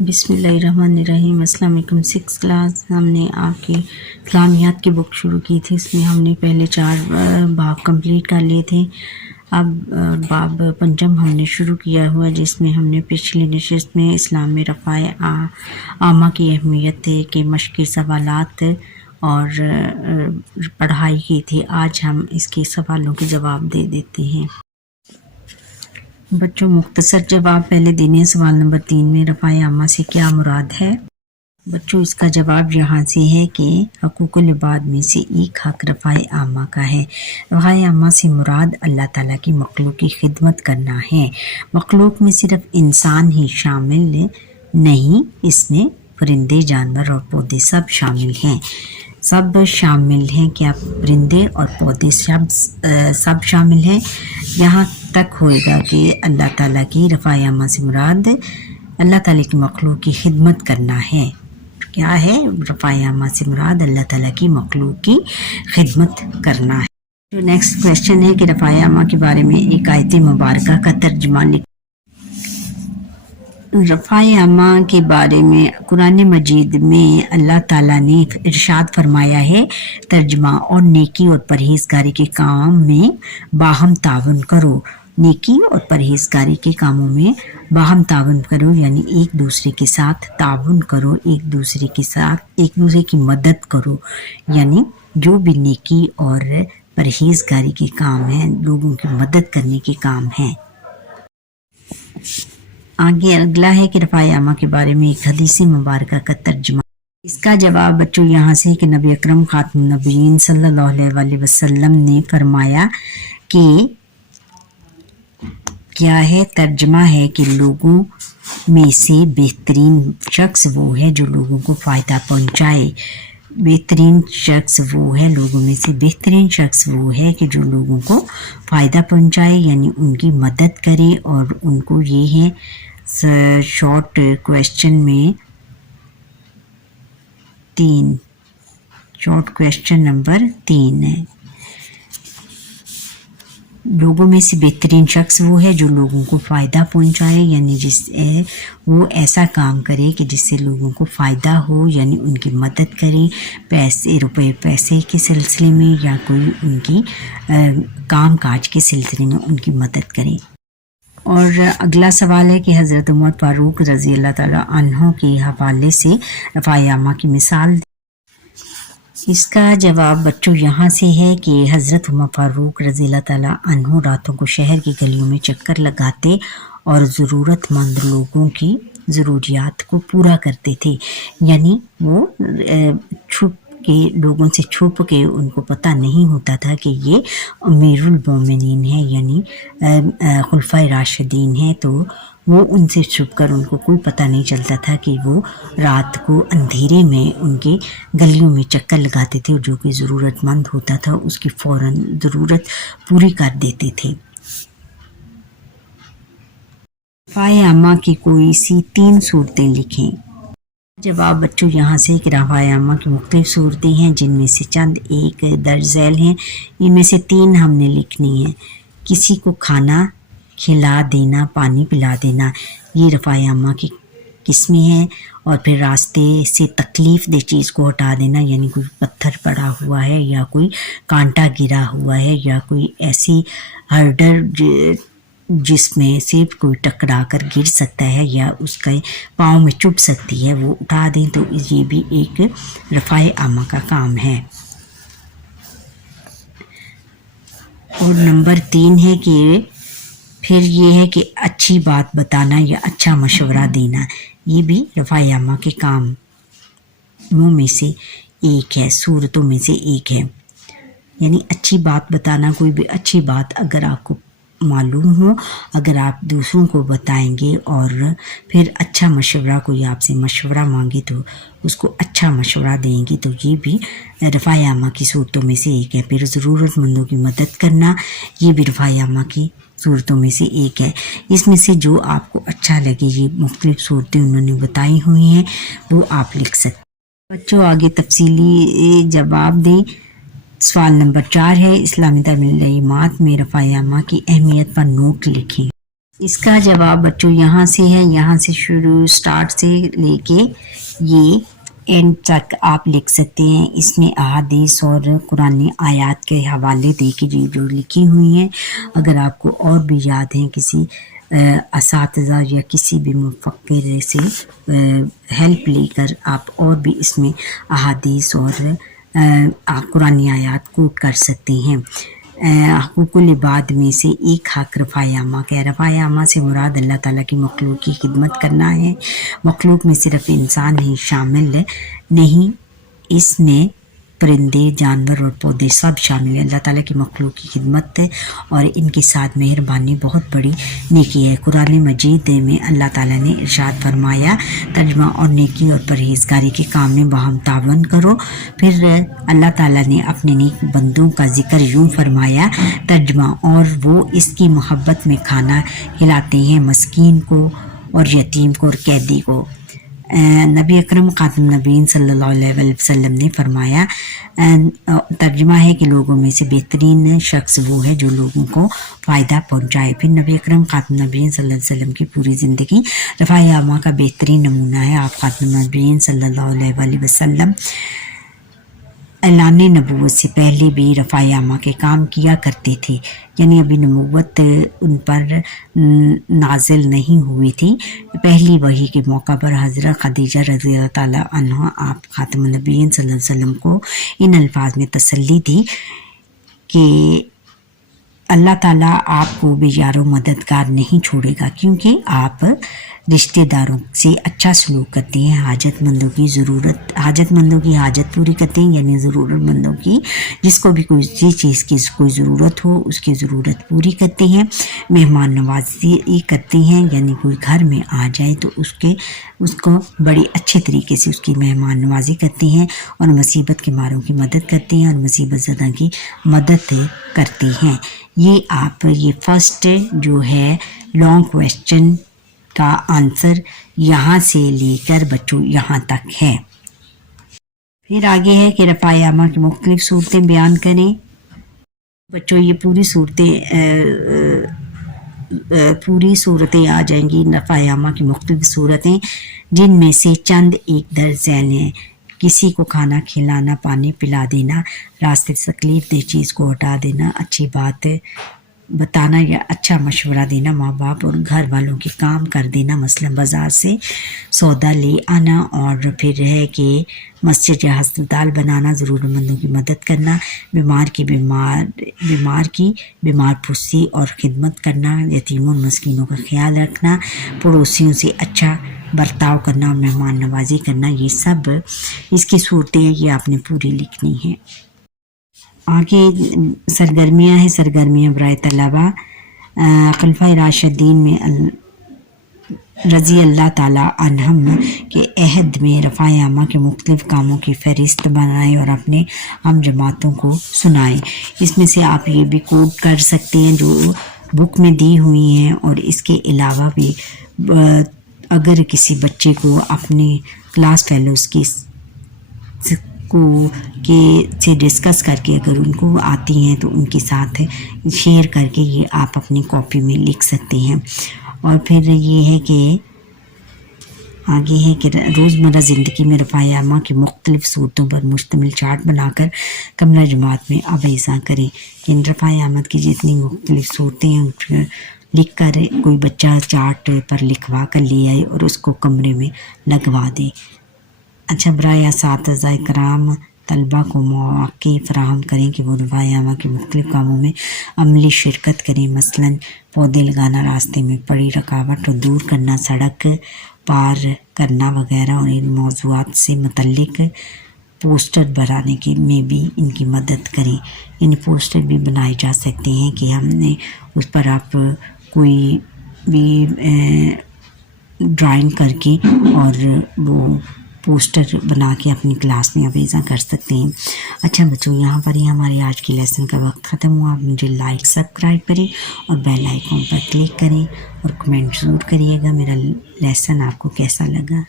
بسم اللہ الرحمن الرحیم۔ السلام علیکم۔ 6 کلاس ہم نے آپ کی اسلامیات کی بک شروع کی تھی، اس میں ہم نے پہلے 4 باب کمپلیٹ کر لیے تھے۔ اب باب پنجم ہم نے شروع کیا ہوا، جس میں ہم نے پچھلی نشست میں اسلام میں رفع عامہ کی اہمیت کے مشقی سوالات اور پڑھائی کی تھی۔ آج ہم اس کے سوالوں کے جواب دے دیتے ہیں۔ بچوں مختصر جواب پہلے دینے ہیں۔ سوال نمبر 3 میں رفع عامہ سے کیا مراد ہے؟ بچوں اس کا جواب یہاں سے ہے کہ حقوق العباد میں سے ایک حق رفع عامہ کا ہے۔ رفع عامہ سے مراد اللہ تعالیٰ کی مخلوق کی خدمت کرنا ہے۔ مخلوق میں صرف انسان ہی شامل نہیں، اس میں پرندے، جانور اور پودے سب شامل ہیں۔ سب شامل ہیں، کیا پرندے اور پودے سب شامل ہیں؟ یہاں تک ہوئے گا کہ اللہ تعالیٰ کی رفع عامہ سے مراد اللہ تعالیٰ کی مخلوق کی خدمت کرنا ہے۔ کیا ہے؟ رفع عامہ سے مراد اللہ تعالیٰ کی مخلوق کی خدمت کرنا ہے۔ جو نیکسٹ کویشچن ہے کہ رفع عامہ کے بارے میں ایک آیت مبارکہ کا ترجمہ لکھ۔ رفع عامہ کے بارے میں قرآن مجید میں اللہ تعالیٰ نے ارشاد فرمایا ہے، ترجمہ، اور نیکی اور پرہیزگاری کے کام میں باہم تعاون کرو۔ نیکی اور پرہیزگاری کے کاموں میں باہم تعاون کرو، یعنی ایک دوسرے کے ساتھ تعاون کرو، ایک دوسرے کی مدد کرو، یعنی جو بھی نیکی اور پرہیزگاری کے کام ہیں، لوگوں کی مدد کرنے کے کام ہیں۔ آگے اگلا ہے کہ رفع عامہ کے بارے میں ایک حدیث مبارکہ کا ترجمہ۔ اس کا جواب بچوں یہاں سے کہ نبی اکرم خاتم النبیین صلی اللہ علیہ وسلم نے فرمایا کہ کیا ہے؟ ترجمہ ہے کہ لوگوں میں سے بہترین شخص وہ ہے جو لوگوں کو فائدہ پہنچائے۔ بہترین شخص وہ ہے، لوگوں میں سے بہترین شخص وہ ہے کہ جو لوگوں کو فائدہ پہنچائے، یعنی ان کی مدد کرے۔ اور ان کو یہ ہے شارٹ کویشچن میں 3، شارٹ کویشچن نمبر 3 ہے، لوگوں میں سے بہترین شخص وہ ہے جو لوگوں کو فائدہ پہنچائے، یعنی وہ ایسا کام کرے کہ جس سے لوگوں کو فائدہ ہو، یعنی ان کی مدد کرے، پیسے کے سلسلے میں یا کوئی ان کی کام کاج کے سلسلے میں ان کی مدد کرے۔ اور اگلا سوال ہے کہ حضرت عمر فاروق رضی اللہ تعالیٰ عنہ کے حوالے سے رفع عامہ کی مثال۔ اس کا جواب بچوں یہاں سے ہے کہ حضرت عمر فاروق رضی اللہ تعالیٰ عنہ راتوں کو شہر کی گلیوں میں چکر لگاتے اور ضرورت مند لوگوں کی ضروریات کو پورا کرتے تھے، یعنی وہ لوگوں سے چھپ کے، ان کو پتہ نہیں ہوتا تھا کہ یہ امیر المومنین ہے، یعنی خلفائے راشدین ہیں، تو وہ ان سے چھپ کر، ان کو کوئی پتہ نہیں چلتا تھا کہ وہ رات کو اندھیرے میں ان کی گلیوں میں چکر لگاتے تھے، اور جو کہ ضرورت مند ہوتا تھا اس کی فوراً ضرورت پوری کر دیتے تھے۔ رفع عامہ کی کوئی سی 3 صورتیں لکھیں۔ جواب بچوں یہاں سے کہ رفع عامہ کی مختلف صورتیں ہیں، جن میں سے چند ایک درج ذیل ہیں۔ ان میں سے 3 ہم نے لکھنی ہیں۔ کسی کو کھانا کھلا دینا، پانی پلا دینا، یہ رفع عامہ کی قسمیں ہیں۔ اور پھر راستے سے تکلیف دہ چیز کو ہٹا دینا، یعنی کوئی پتھر پڑا ہوا ہے یا کوئی کانٹا گرا ہوا ہے یا کوئی ایسی ہرڈر جس میں سے کوئی ٹکرا کر گر سکتا ہے یا اس کے پاؤں میں چبھ سکتی ہے، وہ اٹھا دیں، تو یہ بھی ایک رفع عامہ کا کام ہے۔ اور نمبر 3 ہے کہ پھر یہ ہے کہ اچھی بات بتانا یا اچھا مشورہ دینا، یہ بھی رفع عامہ کے کاموں میں سے ایک ہے، صورتوں میں سے ایک ہے۔ یعنی اچھی بات بتانا، کوئی بھی اچھی بات اگر آپ کو معلوم ہو، اگر آپ دوسروں کو بتائیں گے، اور پھر اچھا مشورہ، کوئی آپ سے مشورہ مانگے تو اس کو اچھا مشورہ دیں گے، تو یہ بھی رفع عامہ کی صورتوں میں سے ایک ہے۔ پھر ضرورت مندوں کی مدد کرنا، یہ بھی رفع عامہ کی صورتوں میں سے ایک ہے۔ اس میں سے جو آپ کو اچھا لگے، یہ مختلف صورتیں انہوں نے بتائی ہوئی ہیں، وہ آپ لکھ سکتے ہیں۔ بچوں آگے تفصیلی جواب دیں۔ سوال نمبر 4 ہے، اسلامی تعلیمات میں رفع عامہ کی اہمیت پر نوٹ لکھیں۔ اس کا جواب بچوں یہاں سے ہے, یہاں سے شروع سٹارٹ سے لے کے یہ اینڈ تک آپ لکھ سکتے ہیں. اس میں احادیث اور قرآن آیات کے حوالے دے کے جو لکھی ہوئی ہیں. اگر آپ کو اور بھی یاد ہیں کسی اساتذہ یا کسی بھی مفکر سے ہیلپ لے کر آپ اور بھی اس میں احادیث اور قرآن آیات کوٹ کر سکتے ہیں. حقوق العباد میں سے ایک حق رفاع عامہ کا ہے. رفاع عامہ سے مراد اللہ تعالیٰ کی مخلوق کی خدمت کرنا ہے. مخلوق میں صرف انسان ہی شامل نہیں, اس میں پرندے, جانور اور پودے سب شامل ہیں. اللہ تعالیٰ کی مخلوق کی خدمت اور ان کے ساتھ مہربانی بہت بڑی نیکی ہے. قرآن مجید میں اللہ تعالیٰ نے ارشاد فرمایا, ترجمہ اور نیکی اور پرہیزگاری کے کام میں باہم تعاون کرو. پھر اللہ تعالیٰ نے اپنے نیک بندوں کا ذکر یوں فرمایا, ترجمہ, اور وہ اس کی محبت میں کھانا کھلاتے ہیں مسکین کو اور یتیم کو اور قیدی کو. نبی اکرم خاتم نبیین صلی اللہ علیہ وسلم نے فرمایا, ترجمہ ہے کہ لوگوں میں سے بہترین شخص وہ ہے جو لوگوں کو فائدہ پہنچائے. پھر نبی اکرم خاتم نبیین صلی اللہ علیہ وسلم کی پوری زندگی رفاع عامہ کا بہترین نمونہ ہے. آپ خاتم نبیین صلی اللہ علیہ وسلم اعلان نبوت سے پہلے بھی رفاع عامہ کے کام کیا کرتے تھے, یعنی ابھی نبوت ان پر نازل نہیں ہوئی تھی. پہلی وحی کے موقع پر حضرت خدیجہ رضی اللہ تعالیٰ عنہ آپ خاتم النبیین صلی اللہ علیہ وسلم کو ان الفاظ میں تسلی دی کہ اللہ تعالیٰ آپ کو بے یار و مددگار نہیں چھوڑے گا, کیونکہ آپ رشتہ داروں سے اچھا سلوک کرتے ہیں, حاجت مندوں کی حاجت پوری کرتے ہیں, یعنی ضرورت مندوں کی جس کو بھی کوئی چیز کی کوئی ضرورت ہو اس کی ضرورت پوری کرتے ہیں. مہمان نوازی کرتے ہیں, یعنی کوئی گھر میں آ جائے تو اس کو بڑی اچھے طریقے سے اس کی مہمان نوازی کرتے ہیں, اور مصیبت کے ماروں کی مدد کرتے ہیں اور مصیبت زدہ کی مدد کرتے ہیں. یہ فرسٹ جو ہے لانگ کویسچن کا آنسر یہاں سے لے کر بچوں یہاں تک ہے. پھر آگے ہے کہ رفاع عامہ کی مختلف صورتیں بیان کریں. بچوں یہ پوری صورتیں آ جائیں گی, رفاع عامہ کی مختلف صورتیں, جن میں سے چند ایک درج ذیل ہیں. کسی کو کھانا کھلانا, پانی پلا دینا, راستے سے تکلیف دہ چیز کو ہٹا دینا, اچھی بات بتانا یا اچھا مشورہ دینا, ماں باپ اور گھر والوں کے کام کر دینا, مثلا بازار سے سودا لے آنا, اور پھر ہے کہ مسجد یا ہسپتال بنانا, ضرورت مندوں کی مدد کرنا, بیمار پرسی اور خدمت کرنا, یتیموں اور مسکینوں کا خیال رکھنا, پڑوسیوں سے اچھا برتاؤ کرنا اور مہمان نوازی کرنا. یہ سب اس کی صورتیں ہیں, یہ آپ نے پوری لکھنی ہے. آگے سرگرمیاں ہیں, سرگرمیاں برائے طلبہ. خلفۂ راشدین میں رضی اللہ تعالیٰ عنہم کے عہد میں رفاع عامہ کے مختلف کاموں کی فہرست بنائیں اور اپنے ہم جماعتوں کو سنائیں. اس میں سے آپ یہ بھی کوٹ کر سکتے ہیں جو بک میں دی ہوئی ہیں, اور اس کے علاوہ بھی اگر کسی بچے کو اپنے کلاس فیلوز سے ڈسکس کر کے اگر ان کو آتی ہیں تو ان کے ساتھ شیئر کر کے یہ آپ اپنی کاپی میں لکھ سکتے ہیں. اور پھر یہ ہے کہ آگے ہے کہ روزمرہ زندگی میں رفاع عامہ کی مختلف صورتوں پر مشتمل چارٹ بنا کر کمرہ جماعت میں آویزاں کریں. ان رفاع عامہ کی جتنی مختلف صورتیں ہیں لکھ کر کوئی بچہ چارٹ پر لکھوا کر لے آئے اور اس کو کمرے میں لگوا دے. اچھا, برائے اساتذہ کرام طلبہ کو مواقع فراہم کریں کہ وہ رفاع عامہ کے مختلف کاموں میں عملی شرکت کریں, مثلا پودے لگانا, راستے میں پڑی رکاوٹ اور دور کرنا, سڑک پار کرنا وغیرہ, اور ان موضوعات سے متعلق پوسٹر بنانے کے میں بھی ان کی مدد کریں. ان پوسٹر بھی بنائے جا سکتے ہیں کہ ہم نے اس پر آپ کوئی بھی ڈرائنگ کر کے اور وہ پوسٹر بنا کے اپنی کلاس میں آویزاں کر سکتے ہیں. اچھا بچوں, یہاں پر ہی ہمارے آج کی لیسن کا وقت ختم ہوا. آپ مجھے لائک سبسکرائب کریں اور بیل آئیکن پر کلک کریں اور کمنٹ ضرور کریے گا میرا لیسن آپ کو کیسا لگا.